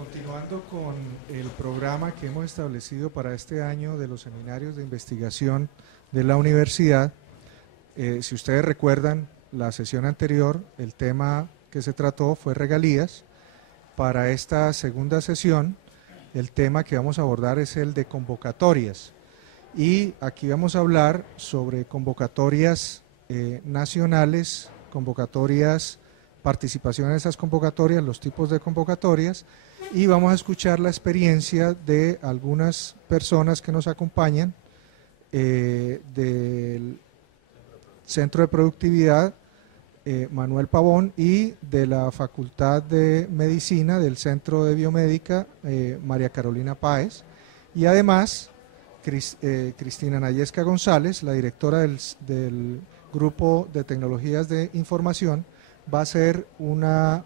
Continuando con el programa que hemos establecido para este año de los seminarios de investigación de la universidad, si ustedes recuerdan la sesión anterior, el tema que se trató fue regalías. Para esta segunda sesión, el tema que vamos a abordar es el de convocatorias. Y aquí vamos a hablar sobre convocatorias nacionales, convocatorias, participación en esas convocatorias, los tipos de convocatorias, y vamos a escuchar la experiencia de algunas personas que nos acompañan del Centro de Productividad Manuel Pavón y de la Facultad de Medicina del Centro de Biomédica María Carolina Páez, y además Cristina Nayesca González, la directora del Grupo de Tecnologías de Información, va a hacer una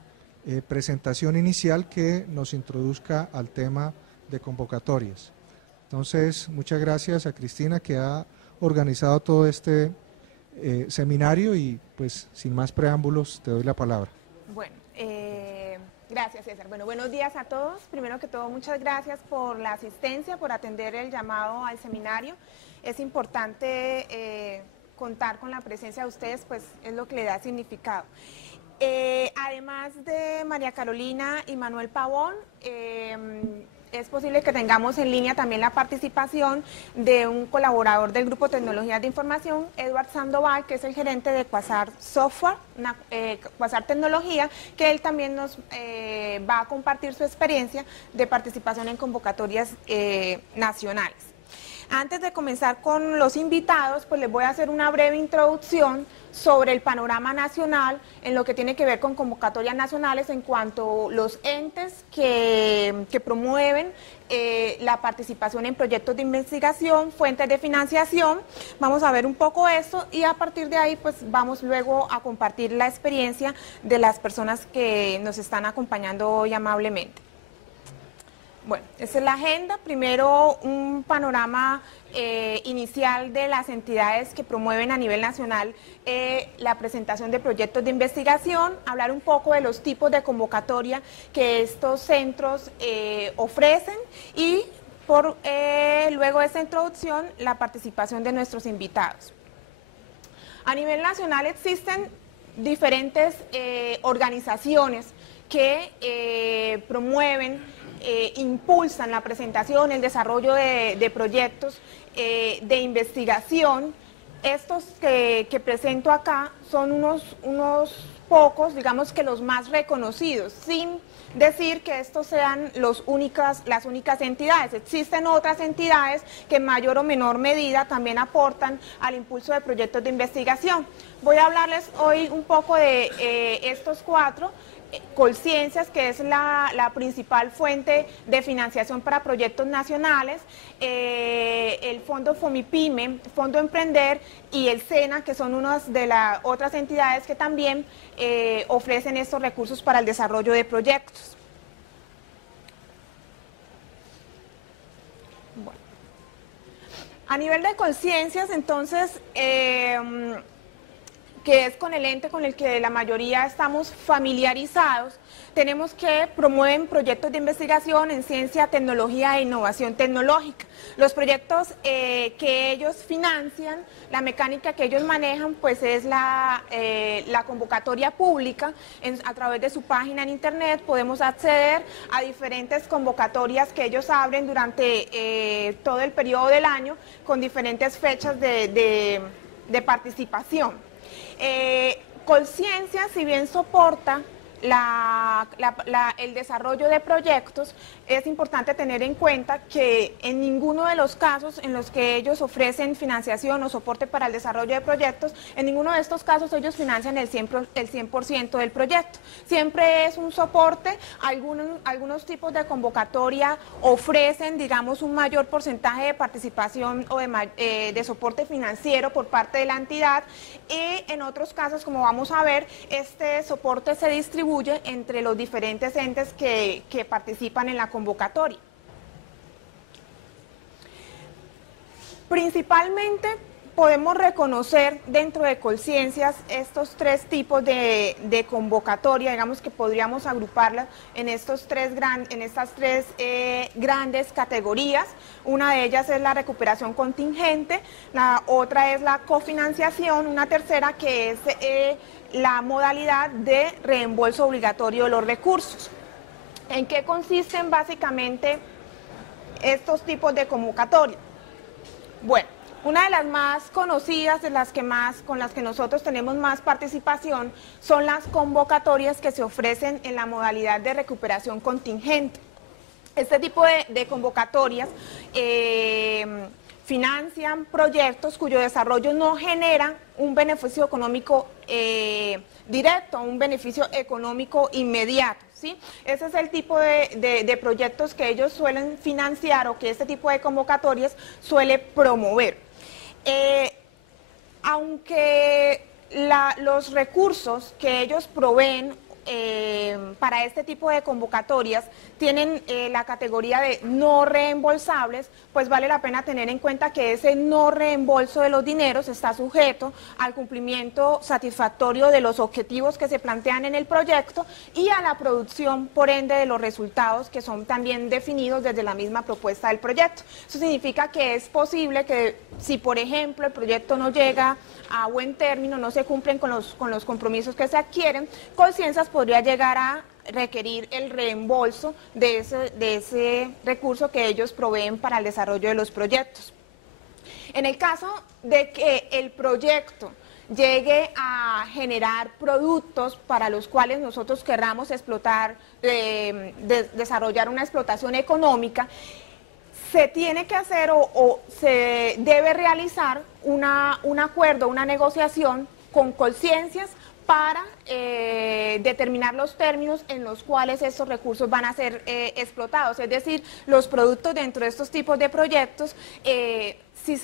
presentación inicial que nos introduzca al tema de convocatorias. Entonces, muchas gracias a Cristina, que ha organizado todo este seminario, y pues sin más preámbulos te doy la palabra. Bueno, gracias, César. Bueno, buenos días a todos. Primero que todo, muchas gracias por la asistencia, por atender el llamado al seminario. Es importante contar con la presencia de ustedes, pues es lo que le da significado. Además de María Carolina y Manuel Pavón, es posible que tengamos en línea también la participación de un colaborador del Grupo Tecnologías de Información, Edward Sandoval, que es el gerente de Quasar Software, Quasar Tecnología, que él también nos va a compartir su experiencia de participación en convocatorias nacionales. Antes de comenzar con los invitados, pues les voy a hacer una breve introducción sobre el panorama nacional en lo que tiene que ver con convocatorias nacionales en cuanto a los entes que promueven la participación en proyectos de investigación, fuentes de financiación. Vamos a ver un poco esto y a partir de ahí pues vamos luego a compartir la experiencia de las personas que nos están acompañando hoy amablemente. Bueno, esa es la agenda. Primero, un panorama inicial de las entidades que promueven a nivel nacional la presentación de proyectos de investigación, hablar un poco de los tipos de convocatoria que estos centros ofrecen y luego de esta introducción, la participación de nuestros invitados. A nivel nacional existen diferentes organizaciones que promueven impulsan la presentación, el desarrollo de proyectos de investigación. Estos que presento acá son unos pocos, digamos que los más reconocidos, sin decir que estos sean las únicas entidades. Existen otras entidades que en mayor o menor medida también aportan al impulso de proyectos de investigación. Voy a hablarles hoy un poco de estos cuatro. Colciencias, que es la principal fuente de financiación para proyectos nacionales, el Fondo FOMIPYME, Fondo Emprender y el SENA, que son unas de las otras entidades que también ofrecen estos recursos para el desarrollo de proyectos. Bueno. A nivel de Colciencias, entonces, que es con el ente con el que la mayoría estamos familiarizados, tenemos que promueven proyectos de investigación en ciencia, tecnología e innovación tecnológica. Los proyectos que ellos financian, la mecánica que ellos manejan, pues es la convocatoria pública. A través de su página en internet podemos acceder a diferentes convocatorias que ellos abren durante todo el periodo del año con diferentes fechas de participación. Colciencias, si bien soporta el desarrollo de proyectos, es importante tener en cuenta que en ninguno de los casos en los que ellos ofrecen financiación o soporte para el desarrollo de proyectos, en ninguno de estos casos ellos financian el 100% del proyecto. Siempre es un soporte, algunos tipos de convocatoria ofrecen, digamos, un mayor porcentaje de participación o de soporte financiero por parte de la entidad, y en otros casos, como vamos a ver, este soporte se distribuye entre los diferentes entes que participan en la convocatoria. Principalmente podemos reconocer dentro de Colciencias estos tres tipos de convocatoria, digamos que podríamos agruparlas en, estas tres grandes categorías. Una de ellas es la recuperación contingente, la otra es la cofinanciación, una tercera que es la modalidad de reembolso obligatorio de los recursos. ¿En qué consisten básicamente estos tipos de convocatoria? Bueno, una de las más conocidas, con las que nosotros tenemos más participación, son las convocatorias que se ofrecen en la modalidad de recuperación contingente. Este tipo de convocatorias financian proyectos cuyo desarrollo no genera un beneficio económico directo, un beneficio económico inmediato, ¿sí? Ese es el tipo de proyectos que ellos suelen financiar o que este tipo de convocatorias suele promover. Aunque los recursos que ellos proveen para este tipo de convocatorias tienen la categoría de no reembolsables, pues vale la pena tener en cuenta que ese no reembolso de los dineros está sujeto al cumplimiento satisfactorio de los objetivos que se plantean en el proyecto y a la producción, por ende, de los resultados que son también definidos desde la misma propuesta del proyecto. Eso significa que es posible que si, por ejemplo, el proyecto no llega a buen término, no se cumplen con los compromisos que se adquieren, Colciencias podría llegar a requerir el reembolso de ese recurso que ellos proveen para el desarrollo de los proyectos. En el caso de que el proyecto llegue a generar productos para los cuales nosotros querramos explotar, desarrollar una explotación económica, se tiene que hacer o se debe realizar un acuerdo, una negociación con Colciencias para determinar los términos en los cuales estos recursos van a ser explotados. Es decir, los productos dentro de estos tipos de proyectos, si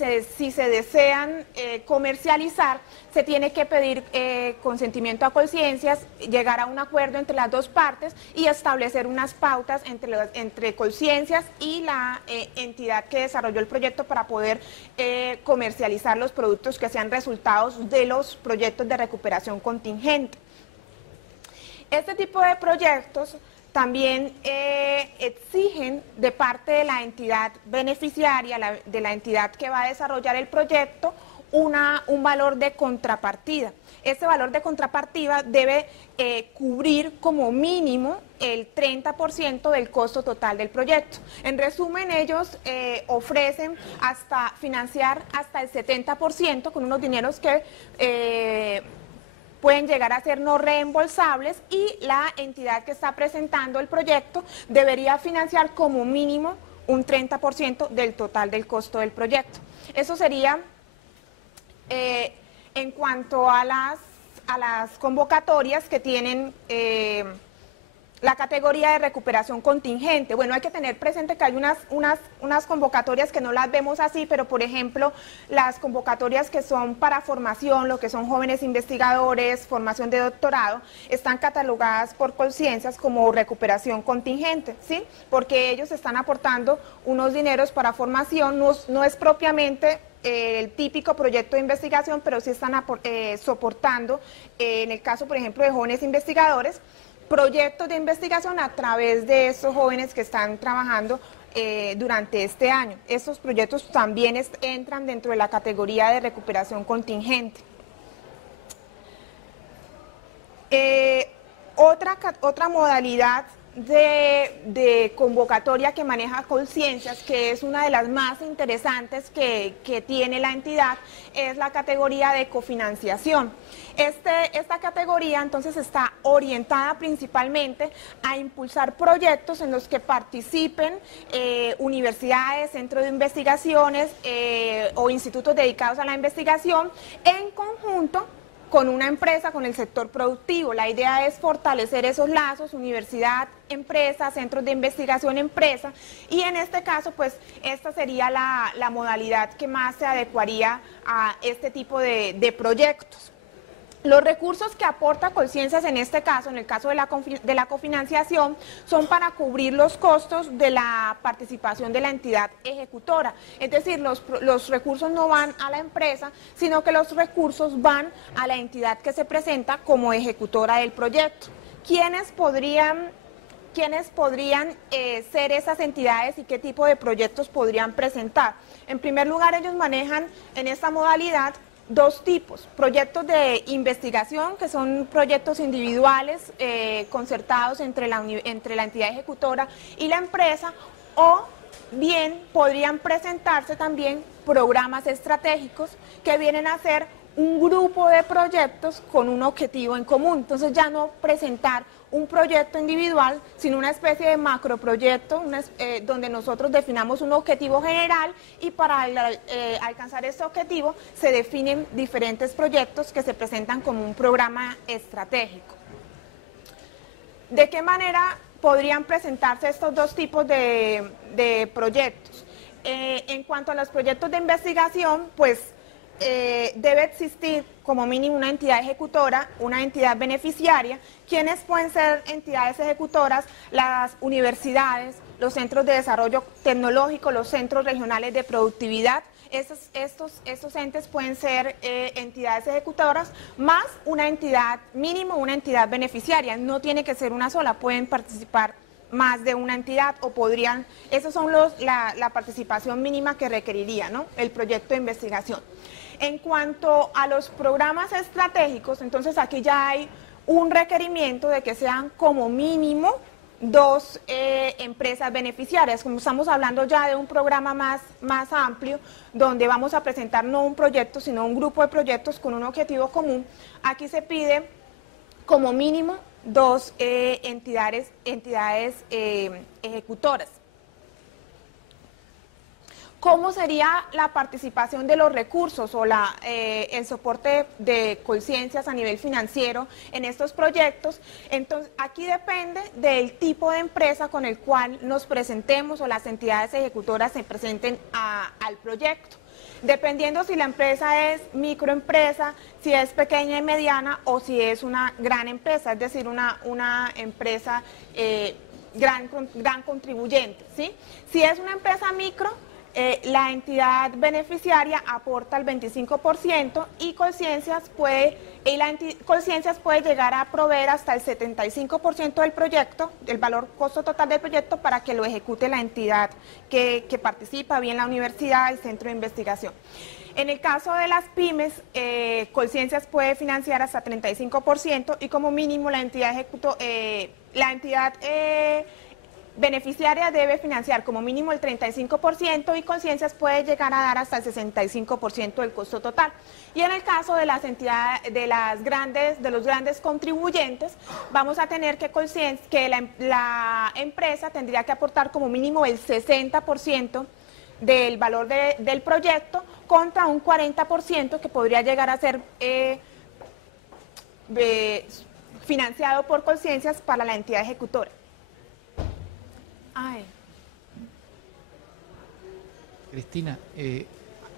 se desean comercializar, se tiene que pedir consentimiento a Colciencias, llegar a un acuerdo entre las dos partes y establecer unas pautas entre Colciencias y la entidad que desarrolló el proyecto para poder comercializar los productos que sean resultados de los proyectos de recuperación contingente. Este tipo de proyectos también exigen de parte de la entidad beneficiaria, de la entidad que va a desarrollar el proyecto, un valor de contrapartida. Este valor de contrapartida debe cubrir como mínimo el 30% del costo total del proyecto. En resumen, ellos ofrecen financiar hasta el 70% con unos dineros que pueden llegar a ser no reembolsables y la entidad que está presentando el proyecto debería financiar como mínimo un 30% del total del costo del proyecto. Eso sería en cuanto a las convocatorias que tienen la categoría de recuperación contingente. Bueno, hay que tener presente que hay unas convocatorias que no las vemos así, pero por ejemplo, las convocatorias que son para formación, lo que son jóvenes investigadores, formación de doctorado, están catalogadas por Colciencias como recuperación contingente, ¿sí? Porque ellos están aportando unos dineros para formación, no es propiamente el típico proyecto de investigación, pero sí están soportando, en el caso, por ejemplo, de jóvenes investigadores, proyectos de investigación a través de esos jóvenes que están trabajando durante este año. Estos proyectos también entran dentro de la categoría de recuperación contingente. Otra modalidad de convocatoria que maneja Colciencias, que es una de las más interesantes que tiene la entidad, es la categoría de cofinanciación. Esta categoría entonces está orientada principalmente a impulsar proyectos en los que participen universidades, centros de investigaciones o institutos dedicados a la investigación en conjunto con una empresa, con el sector productivo. La idea es fortalecer esos lazos, universidad, empresa, centros de investigación, empresa, y en este caso, pues, esta sería la modalidad que más se adecuaría a este tipo de proyectos. Los recursos que aporta Colciencias en este caso, en el caso de la cofinanciación, son para cubrir los costos de la participación de la entidad ejecutora. Es decir, los recursos no van a la empresa, sino que los recursos van a la entidad que se presenta como ejecutora del proyecto. ¿Quiénes podrían ser esas entidades y qué tipo de proyectos podrían presentar? En primer lugar, ellos manejan en esta modalidad dos tipos: proyectos de investigación, que son proyectos individuales concertados entre la entidad ejecutora y la empresa, o bien podrían presentarse también programas estratégicos, que vienen a ser un grupo de proyectos con un objetivo en común. Entonces ya no presentar un proyecto individual, sino una especie de macroproyecto donde nosotros definamos un objetivo general, y para alcanzar este objetivo se definen diferentes proyectos que se presentan como un programa estratégico. ¿De qué manera podrían presentarse estos dos tipos de proyectos? En cuanto a los proyectos de investigación, pues debe existir como mínimo una entidad ejecutora, una entidad beneficiaria. ¿Quiénes pueden ser entidades ejecutoras? Las universidades, los centros de desarrollo tecnológico, los centros regionales de productividad. Estos entes pueden ser entidades ejecutoras, más una entidad mínimo, una entidad beneficiaria. No tiene que ser una sola, pueden participar más de una entidad, o podrían, esos son la participación mínima que requeriría, ¿no?, el proyecto de investigación. En cuanto a los programas estratégicos, entonces aquí ya hay un requerimiento de que sean como mínimo dos empresas beneficiarias. Como estamos hablando ya de un programa más amplio, donde vamos a presentar no un proyecto, sino un grupo de proyectos con un objetivo común, aquí se pide como mínimo dos entidades ejecutoras. ¿Cómo sería la participación de los recursos o el soporte de Colciencias a nivel financiero en estos proyectos? Entonces, aquí depende del tipo de empresa con el cual nos presentemos o las entidades ejecutoras se presenten al proyecto. Dependiendo si la empresa es microempresa, si es pequeña y mediana, o si es una gran empresa, es decir, una empresa gran contribuyente, ¿sí? Si es una empresa micro, la entidad beneficiaria aporta el 25%, y Colciencias puede llegar a proveer hasta el 75% del proyecto, del valor costo total del proyecto, para que lo ejecute la entidad que participa, bien la universidad, el centro de investigación. En el caso de las pymes, Colciencias puede financiar hasta 35%, y como mínimo la entidad beneficiaria debe financiar como mínimo el 35%, y Colciencias puede llegar a dar hasta el 65% del costo total. Y en el caso de las entidades, de los grandes contribuyentes, vamos a tener que la empresa tendría que aportar como mínimo el 60% del valor del proyecto, contra un 40% que podría llegar a ser financiado por Colciencias para la entidad ejecutora. Ay. Cristina,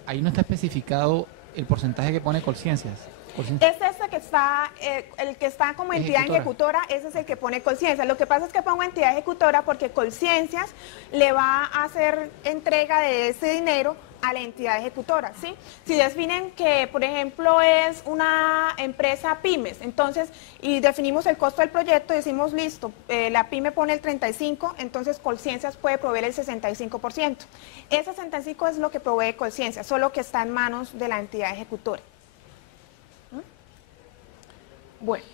ahí no está especificado el porcentaje que pone Colciencias. Es ese que está, el que está como entidad ejecutora, ese es el que pone Colciencias. Lo que pasa es que pongo entidad ejecutora porque Colciencias le va a hacer entrega de ese dinero a la entidad ejecutora, ¿sí? Si definen que, por ejemplo, es una empresa pymes, entonces, y definimos el costo del proyecto, decimos, listo, la pyme pone el 35%, entonces Colciencias puede proveer el 65%. Ese 65% es lo que provee Colciencias, solo que está en manos de la entidad ejecutora. Bueno.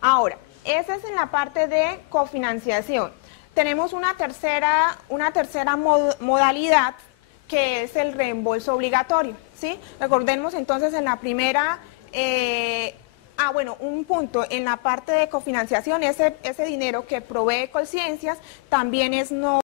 Ahora, esa es en la parte de cofinanciación. Tenemos una tercera modalidad, que es el reembolso obligatorio, ¿sí? Recordemos entonces en la primera, un punto, en la parte de cofinanciación, ese dinero que provee Colciencias también es no